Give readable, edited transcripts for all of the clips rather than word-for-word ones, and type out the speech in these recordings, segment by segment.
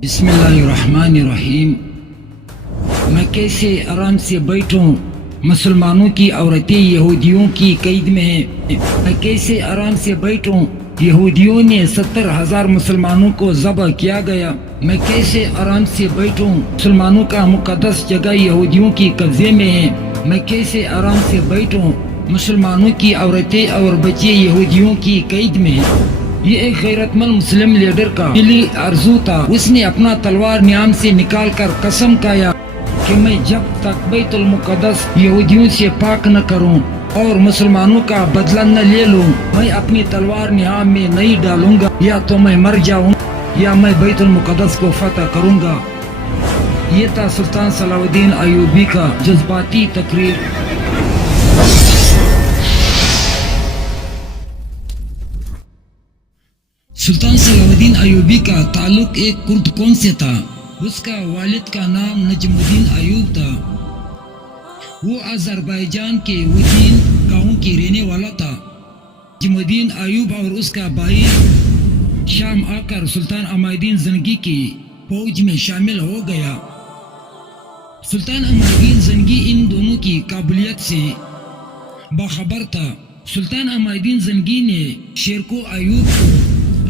بسم اللہ الرحمن الرحیم۔ میں کیسے آرام سے بیٹھوں، مسلمانوں کی عورتیں یہودیوں کی قید میں ہیں۔ میں کیسے آرام سے بیٹھوں، یہودیوں نے 70,000 مسلمانوں کو ذبح کیا گیا۔ میں کیسے آرام سے بیٹھوں، مسلمانوں کا مقدس جگہ یہودیوں کی قبضے میں ہے۔ میں کیسے آرام سے بیٹھوں، مسلمانوں کی عورتیں اور بچے یہودیوں کی قید میں ہیں۔ یہ ایک غیرت مند مسلم لیڈر کا دلی آرزو تھا۔ اس نے اپنا تلوار نیام سے نکال کر قسم کھایا کہ میں جب تک بیت المقدس یہودیوں سے پاک نہ کروں اور مسلمانوں کا بدلہ نہ لے لوں، میں اپنی تلوار نیام میں نہیں ڈالوں گا۔ یا تو میں مر جاؤں یا میں بیت المقدس کو فتح کروں گا۔ یہ تھا سلطان صلاح الدین ایوبی کا جذباتی تقریر۔ سلطان صلاح الدین ایوبی کا تعلق ایک کرد قوم سے تھا۔ اس کا والد کا نام نجم الدین ایوب تھا۔ وہ آذربائیجان کے ودین گاؤں کے رہنے والا تھا۔ نجم الدین ایوب اور اس کا بھائی شام آ کر سلطان عماد الدین زنگی کی فوج میں شامل ہو گیا۔ سلطان عماد الدین زنگی ان دونوں کی قابلیت سے باخبر تھا۔ سلطان عماد الدین زنگی نے شیرکو ایوب کو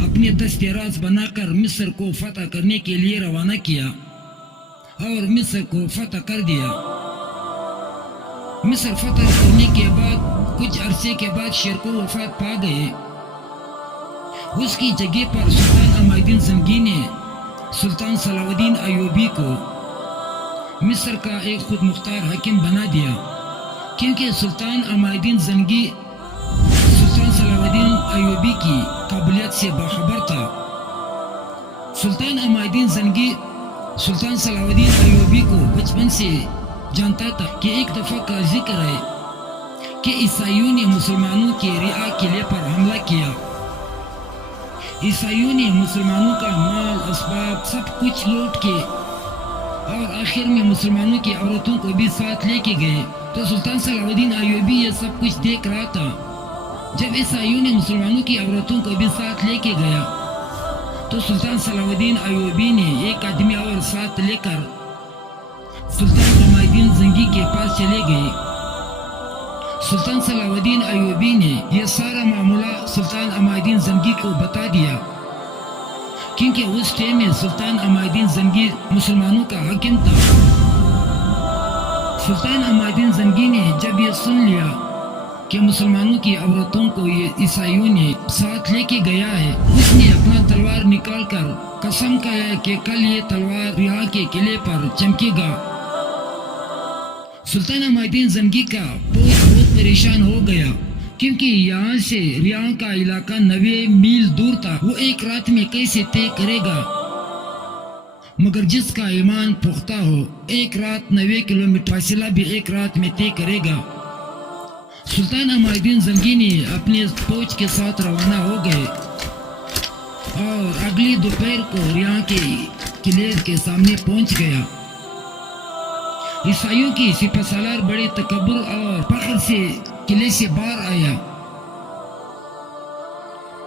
اپنے دست راز بنا کر مصر کو فتح کرنے کے لیے روانہ کیا اور مصر کو فتح کر دیا۔ مصر فتح کرنے کے بعد کچھ عرصے کے بعد شیرکو وفات پا گئے۔ اس کی جگہ پر سلطان عماد الدین زنگی نے سلطان صلاح الدین ایوبی کو مصر کا ایک خود مختار حاکم بنا دیا، کیونکہ سلطان عماد الدین زنگی سلطان صلاح الدین ایوبی کی قابلیت سے باخبر تھا۔ سلطان عماد الدین زنگی سلطان صلاح الدین ایوبی کو بچپن سے جانتا تھا کہ ایک دفعہ کا ذکر ہے کہ عیسائیوں نے مسلمانوں کے رعایا قلعے پر حملہ کیا۔ عیسائیوں نے مسلمانوں کا مال اسباب سب کچھ لوٹ کے اور آخر میں مسلمانوں کی عورتوں کو بھی ساتھ لے کے گئے۔ تو سلطان صلاح الدین ایوبی یہ سب کچھ دیکھ رہا تھا۔ جب عیسائیوں نے مسلمانوں کی عورتوں کو بھی ساتھ لے کے گیا تو سلطان صلاح الدین ایوبی نے ایک آدمی اور ساتھ لے کر سلطان عماد الدین زنگی کے پاس چلے گئے۔ سلطان صلاح الدین ایوبی نے یہ سارا معاملہ سلطان عماد الدین زنگی کو بتا دیا، کیونکہ اس ٹائم میں سلطان عماد الدین زنگی مسلمانوں کا حاکم تھا۔ سلطان عماد الدین زنگی نے جب یہ سن لیا کہ مسلمانوں کی عورتوں کو یہ عیسائیوں نے ساتھ لے کے گیا ہے، اس نے اپنا تلوار نکال کر قسم کھایا کہ کل یہ تلوار ریحا کے قلعے پر چمکے گا۔ سلطان عماد الدین زنگی کا فوج بہت پریشان ہو گیا، کیونکہ یہاں سے ریحا کا علاقہ 90 میل دور تھا۔ وہ ایک رات میں کیسے طے کرے گا؟ مگر جس کا ایمان پختہ ہو، ایک رات 90 کلومیٹر فاصلہ بھی ایک رات میں طے کرے گا۔ سلطان عماد الدین زنگی نے اپنے فوج کے ساتھ روانہ ہو گئے اور اگلی دوپہر کو ریحا کے قلعے کے سامنے پہنچ گیا۔ عیسائیوں کی سپہ سالار بڑے تکبر اور فخر سے قلعے سے باہر آیا۔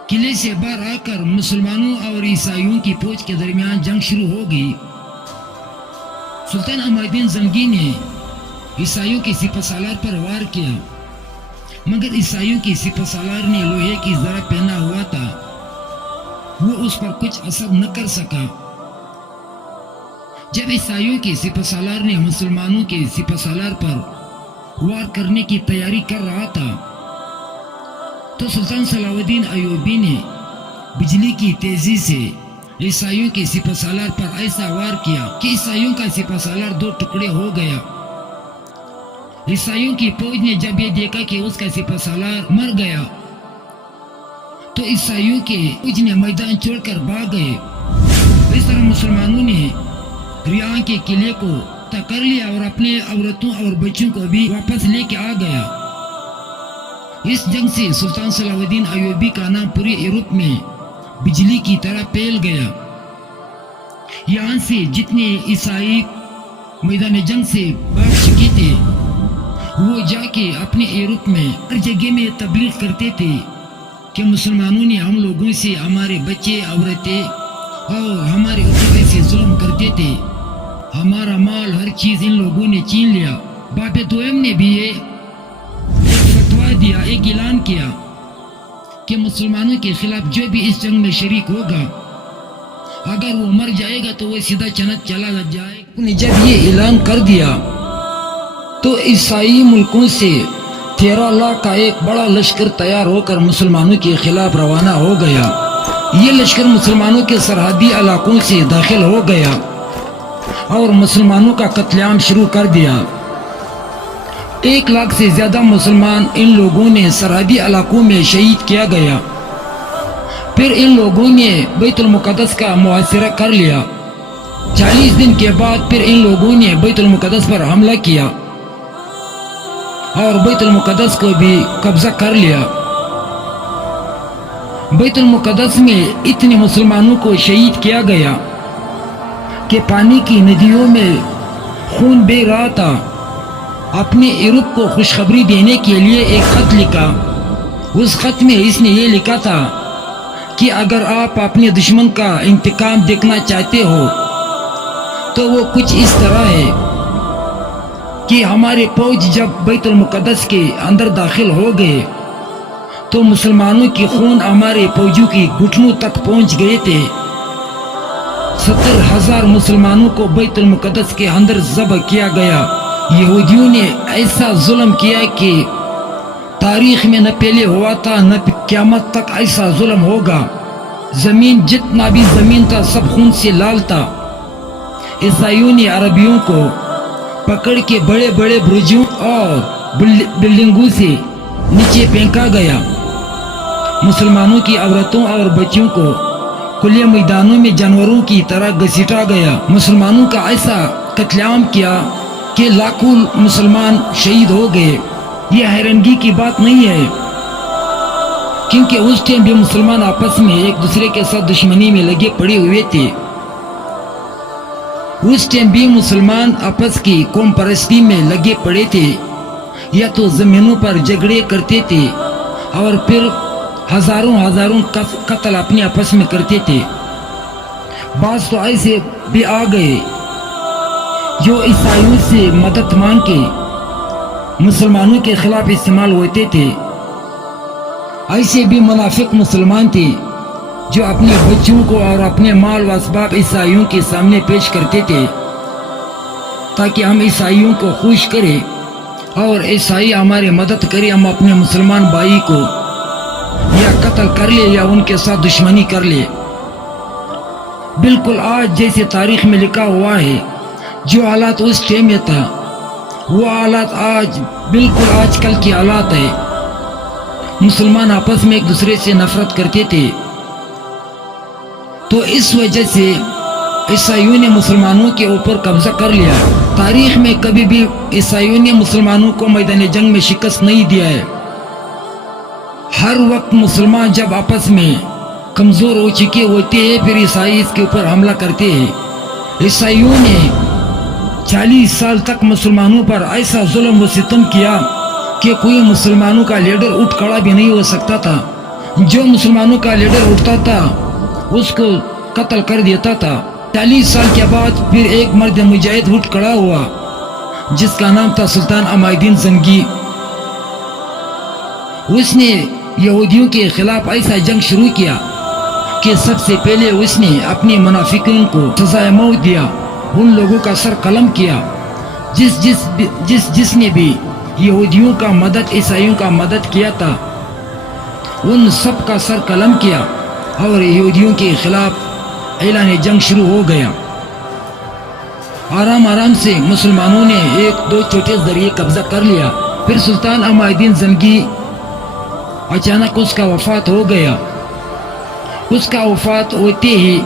قلعے سے باہر آ کر مسلمانوں اور عیسائیوں کی فوج کے درمیان جنگ شروع ہو گئی۔ سلطان عماد الدین زنگی نے عیسائیوں کی سپہ سالار پر وار کیا، مگر عیسائیوں کی سپہ سالار نے لوہے کی زرہ پہنا ہوا تھا، وہ اس پر کچھ اثر نہ کر سکا۔ جب عیسائیوں کی سپہ سالار نے مسلمانوں کے سپہ سالار پر وار کرنے کی تیاری کر رہا تھا تو سلطان صلاح الدین ایوبی نے بجلی کی تیزی سے عیسائیوں کے سپہ سالار پر ایسا وار کیا کہ عیسائیوں کا سپہ سالار 2 ٹکڑے ہو گیا۔ عیسائیوں کی فوج نے جب یہ دیکھا کہ اس کا سپہ سالار مر گیا تو عیسائیوں کے فوج نے میدان چھوڑ کر بھاگ گئے۔ اس طرح مسلمانوں نے ریحا کے قلعے کو فتح کر لیا اور اپنے عورتوں اور بچوں کو بھی واپس لے کے آ گیا۔ اس جنگ سے سلطان صلاح الدین ایوبی کا نام پورے یورپ میں بجلی کی طرح پھیل گیا۔ یہاں سے جتنے عیسائی میدان جنگ سے بھاگ چکے تھے وہ جا کے اپنے یورپ میں ہر جگہ میں تبلیغ کرتے تھے کہ مسلمانوں نے ہم لوگوں سے ہمارے بچے عورتیں اور ہمارے اوپر سے ظلم کرتے تھے. ہمارا مال ہر چیز ان لوگوں نے چھین لیا. باپ دوئم نے بھی ایک فتویٰ دیا, ایک اعلان کیا کہ مسلمانوں کے خلاف جو بھی اس جنگ میں شریک ہوگا اگر وہ مر جائے گا تو وہ سیدھا جنت چلا جائے. جب یہ اعلان کر دیا تو عیسائی ملکوں سے 13 لاکھ کا ایک بڑا لشکر تیار ہو کر مسلمانوں کے خلاف روانہ ہو گیا. یہ لشکر مسلمانوں کے سرحدی علاقوں سے داخل ہو گیا اور مسلمانوں کا قتل عام شروع کر دیا. 1 لاکھ سے زیادہ مسلمان ان لوگوں نے سرحدی علاقوں میں شہید کیا گیا. پھر ان لوگوں نے بیت المقدس کا محاصرہ کر لیا. 40 دن کے بعد پھر ان لوگوں نے بیت المقدس پر حملہ کیا اور بیت المقدس کو بھی قبضہ کر لیا. بیت المقدس میں اتنے مسلمانوں کو شہید کیا گیا کہ پانی کی ندیوں میں خون بہہ رہا تھا. اپنے عرب کو خوشخبری دینے کے لیے ایک خط لکھا. اس خط میں اس نے یہ لکھا تھا کہ اگر آپ اپنے دشمن کا انتقام دیکھنا چاہتے ہو تو وہ کچھ اس طرح ہے کہ ہمارے فوج جب بیت المقدس کے اندر داخل ہو گئے تو مسلمانوں کی خون ہمارے فوجیوں کی گھٹنوں تک پہنچ گئے تھے. 70,000 مسلمانوں کو بیت المقدس کے اندر ذبح کیا گیا. یہودیوں نے ایسا ظلم کیا کہ تاریخ میں نہ پہلے ہوا تھا نہ قیامت تک ایسا ظلم ہوگا. زمین جتنا بھی زمین تھا سب خون سے لال تھا. عیسائیوں نے عربیوں کو پکڑ کے بڑے بڑے برجوں اور بلڈنگوں سے نیچے پھینکا گیا. مسلمانوں کی عورتوں اور بچوں کو کھلے میدانوں میں جانوروں کی طرح گھسیٹا گیا. مسلمانوں کا ایسا قتل عام کیا کہ لاکھوں مسلمان شہید ہو گئے. یہ حیرانگی کی بات نہیں ہے کیونکہ اس ٹائم بھی مسلمان آپس میں ایک دوسرے کے ساتھ دشمنی میں لگے پڑے ہوئے تھے. اس ٹائم بھی مسلمان آپس کی قوم پرستی میں لگے پڑے تھے. یا تو زمینوں پر جھگڑے کرتے تھے اور پھر ہزاروں قتل اپنے آپس میں کرتے تھے. بعض تو ایسے بھی آ گئے جو عیسائیوں سے مدد مانگ کے مسلمانوں کے خلاف استعمال ہوتے تھے. ایسے بھی منافق مسلمان تھے جو اپنے بچوں کو اور اپنے مال و اسباب عیسائیوں کے سامنے پیش کرتے تھے تاکہ ہم عیسائیوں کو خوش کریں اور عیسائی ہماری مدد کرے. ہم اپنے مسلمان بھائی کو یا قتل کر لے یا ان کے ساتھ دشمنی کر لے. بالکل آج جیسے تاریخ میں لکھا ہوا ہے جو حالات اس ٹائم میں تھا وہ حالات آج بالکل آج کل کی حالات ہے. مسلمان آپس میں ایک دوسرے سے نفرت کرتے تھے تو اس وجہ سے عیسائیوں نے مسلمانوں کے اوپر قبضہ کر لیا. تاریخ میں کبھی بھی عیسائیوں نے مسلمانوں کو میدان جنگ میں شکست نہیں دیا ہے. ہر وقت مسلمان جب آپس میں کمزور ہو چکے ہوتے ہیں پھر عیسائی اس کے اوپر حملہ کرتے ہیں. عیسائیوں نے 40 سال تک مسلمانوں پر ایسا ظلم و ستم کیا کہ کوئی مسلمانوں کا لیڈر اٹھ کھڑا بھی نہیں ہو سکتا تھا. جو مسلمانوں کا لیڈر اٹھتا تھا اس کو قتل کر دیتا تھا. 40 سال کے بعد پھر ایک مرد مجاہد اٹھ کھڑا ہوا جس کا نام تھا سلطان عماد الدین زنگی. اس نے یہودیوں کے خلاف ایسا جنگ شروع کیا کہ سب سے پہلے اس نے اپنے منافقین کو سزائے موت دیا. ان لوگوں کا سر قلم کیا جس نے بھی یہودیوں کا مدد عیسائیوں کا مدد کیا تھا ان سب کا سر قلم کیا اور یہودیوں کے خلاف اعلان جنگ شروع ہو گیا. آرام سے مسلمانوں نے 1-2 چھوٹے ذریعے قبضہ کر لیا. پھر سلطان عماد الدین زنگی اچانک اس کا وفات ہو گیا. اس کا وفات ہوتے ہی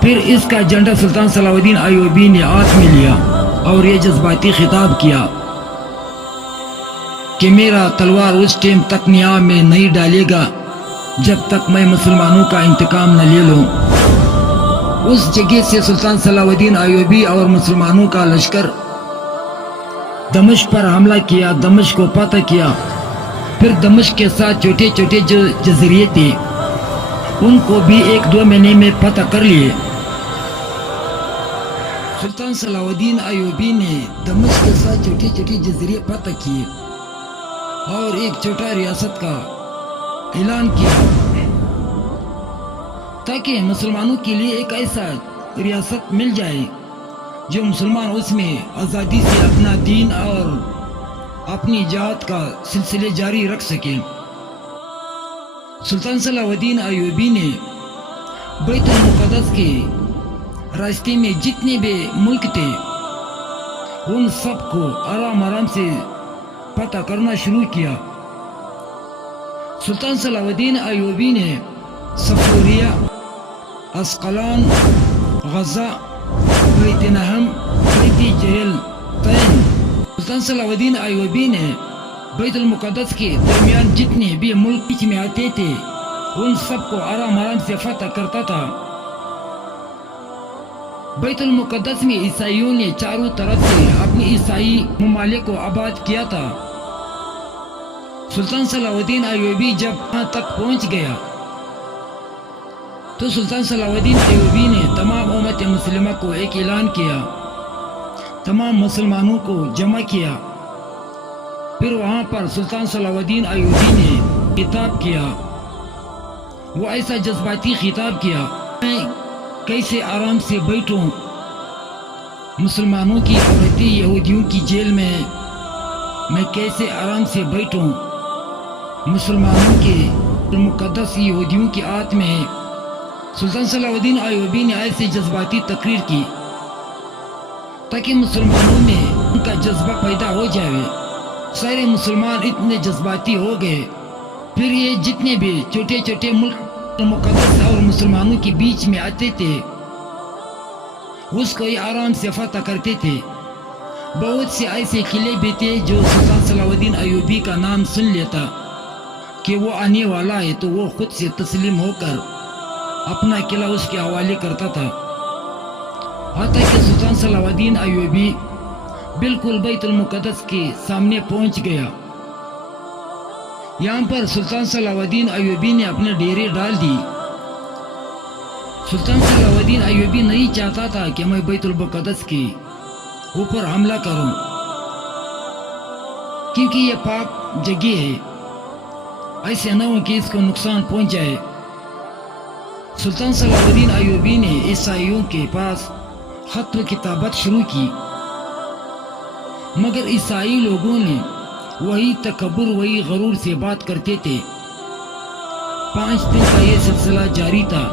پھر اس کا جھنڈا سلطان صلاح الدین ایوبی نے ہاتھ میں لیا اور یہ جذباتی خطاب کیا کہ میرا تلوار اس ٹائم تک نیام میں نہیں ڈالے گا جب تک میں مسلمانوں کا انتقام نہ لے لوں. اس جگہ سے سلطان صلاح الدین ایوبی اور مسلمانوں کا لشکر دمشق پر حملہ کیا, دمشق کو فتح کیا. پھر دمشق کے ساتھ چھوٹے چھوٹے جو جزیرے تھے ان کو بھی 1-2 مہینے میں فتح کر لیے. سلطان صلاح الدین ایوبی نے دمشق کے ساتھ چھوٹے چھوٹے جزیرے فتح کیے اور ایک چھوٹا ریاست کا اعلان کیا تاکہ مسلمانوں کے لیے ایک ایسا ریاست مل جائے جو مسلمان اس میں آزادی سے اپنا دین اور اپنی جہاد کا سلسلے جاری رکھ سکے۔ سلطان صلاح الدین ایوبی نے بیت المقدس کے راستے میں جتنے بھی ملک تھے ان سب کو آرام آرام سے فتح کرنا شروع کیا۔ سلطان صلاح الدین ایوبی نے صفوریہ، اسقلان، غزہ، بیت نہم، بیت جہل تین۔ سلطان صلاح الدین ایوبی نے بیت المقدس کے درمیان جتنے بھی ملک بیچ میں آتے تھے ان سب کو آرام آرام سے فتح کرتا تھا۔ بیت المقدس میں عیسائیوں نے چاروں طرف سے اپنے عیسائی ممالک کو آباد کیا تھا۔ سلطان صلاح الدین ایوبی جب وہاں تک پہنچ گیا تو سلطان صلاح الدین ایوبی نے تمام امت مسلمہ کو ایک اعلان کیا، تمام مسلمانوں کو جمع کیا۔ پھر وہاں پر سلطان صلاح الدین ایوبی نے خطاب کیا، وہ ایسا جذباتی خطاب کیا، میں کیسے آرام سے بیٹھوں، مسلمانوں کی عورتیں یہودیوں کی جیل میں، میں کیسے آرام سے بیٹھوں، مسلمانوں کے مقدس یہودیوں کی آت میں۔ سلطان صلاح الدین ایوبی نے ایسے جذباتی تقریر کی تاکہ مسلمانوں میں ان کا جذبہ پیدا ہو جائے۔ سارے مسلمان اتنے جذباتی ہو گئے، پھر یہ جتنے بھی چھوٹے چھوٹے ملک مقدس اور مسلمانوں کے بیچ میں آتے تھے اس کو یہ آرام سے فتح کرتے تھے۔ بہت سے ایسے قلعے بھی تھے جو سلطان صلاح الدین ایوبی کا نام سن لیتا کہ وہ آنے والا ہے تو وہ خود سے تسلیم ہو کر اپنا قلعہ اس کے حوالے کرتا تھا، حتیٰ کہ سلطان صلاح الدین ایوبی بالکل بیت المقدس کے سامنے پہنچ گیا۔ یہاں پر سلطان صلاح الدین ایوبی نے اپنے ڈیرے ڈال دی۔ سلطان صلاح الدین ایوبی نہیں چاہتا تھا کہ میں بیت المقدس کے اوپر حملہ کروں کیونکہ یہ پاک جگہ ہے، ایسے نہ ہو کہ اس کو نقصان پہنچ جائے۔ سلطان صلاح الدین ایوبی نے عیسائیوں کے پاس خط و کتابت شروع کی، مگر عیسائی لوگوں نے وہی تکبر وہی غرور سے بات کرتے تھے۔ 5 دن کا یہ سلسلہ جاری تھا۔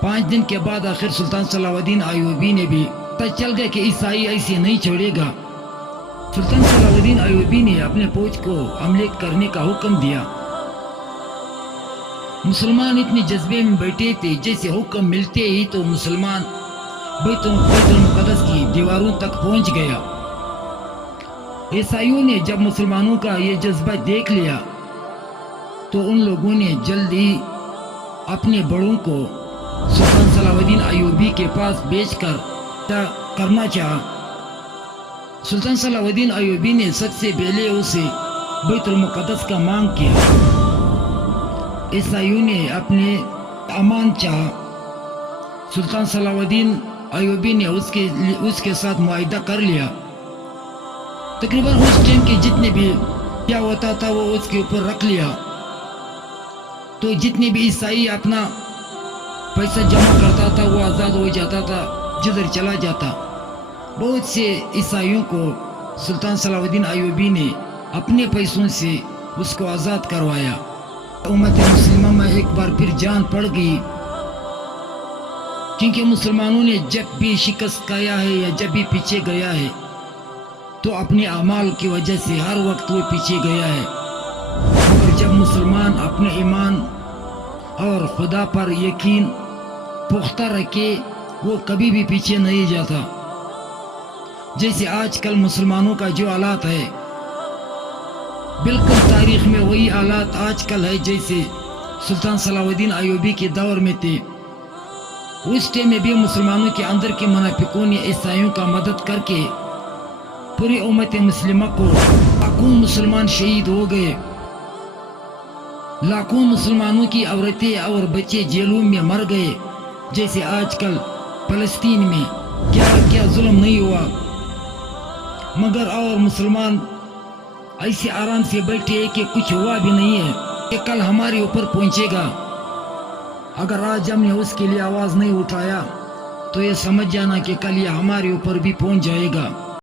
5 دن کے بعد آخر سلطان صلاح الدین ایوبی نے بھی پتہ چل گیا کہ عیسائی ایسے نہیں چھوڑے گا۔ سلطان صلاح الدین ایوبی نے اپنے فوج کو حملے کرنے کا حکم دیا۔ مسلمان اتنے جذبے میں بیٹھے تھے جیسے حکم ملتے ہی تو مسلمان بیت المقدس کی دیواروں تک پہنچ گیا۔ عیسائیوں نے جب مسلمانوں کا یہ جذبہ دیکھ لیا تو ان لوگوں نے جلد ہی اپنے بڑوں کو سلطان صلاح الدین ایوبی کے پاس بھیج کر کرنا چاہا۔ سلطان صلاح الدین ایوبی نے سب سے پہلے اسے بیت المقدس کا مانگ کیا۔ عیسائیوں نے اپنے امان چاہا۔ سلطان صلاح الدین ایوبی نے اس کے ساتھ معاہدہ کر لیا۔ تقریباً اس ٹائم کے جتنے بھی کیا ہوتا تھا وہ اس کے اوپر رکھ لیا، تو جتنے بھی عیسائی اپنا پیسہ جمع کرتا تھا وہ آزاد ہو جاتا تھا، جدھر چلا جاتا۔ بہت سے عیسائیوں کو سلطان صلاح الدین ایوبی نے اپنے پیسوں سے اس کو آزاد کروایا۔ امت مسلمہ میں ایک بار پھر جان پڑ گئی، کیونکہ مسلمانوں نے جب بھی شکست کھایا ہے یا جب بھی پیچھے گیا ہے تو اپنے اعمال کی وجہ سے ہر وقت وہ پیچھے گیا ہے، اور جب مسلمان اپنے ایمان اور خدا پر یقین پختہ رکھے وہ کبھی بھی پیچھے نہیں جاتا۔ جیسے آج کل مسلمانوں کا جو حالات ہے بالکل تاریخ میں وہی حالات آج کل ہے جیسے سلطان صلاح الدین ایوبی کے دور میں تھے۔ اس ٹائم میں بھی مسلمانوں کے اندر کے منافقوں نے عیسائیوں کا مدد کر کے پوری امت مسلمہ کو لاکھوں مسلمان شہید ہو گئے، لاکھوں مسلمانوں کی عورتیں اور بچے جیلوں میں مر گئے، جیسے آج کل فلسطین میں کیا ظلم نہیں ہوا، مگر اور مسلمان ایسے آرام سے بیٹھے کہ کچھ ہوا بھی نہیں ہے کہ کل ہمارے اوپر پہنچے گا۔ اگر آج ہم نے اس کے لیے آواز نہیں اٹھایا تو یہ سمجھ جانا کہ کل یہ ہمارے اوپر بھی پہنچ جائے گا۔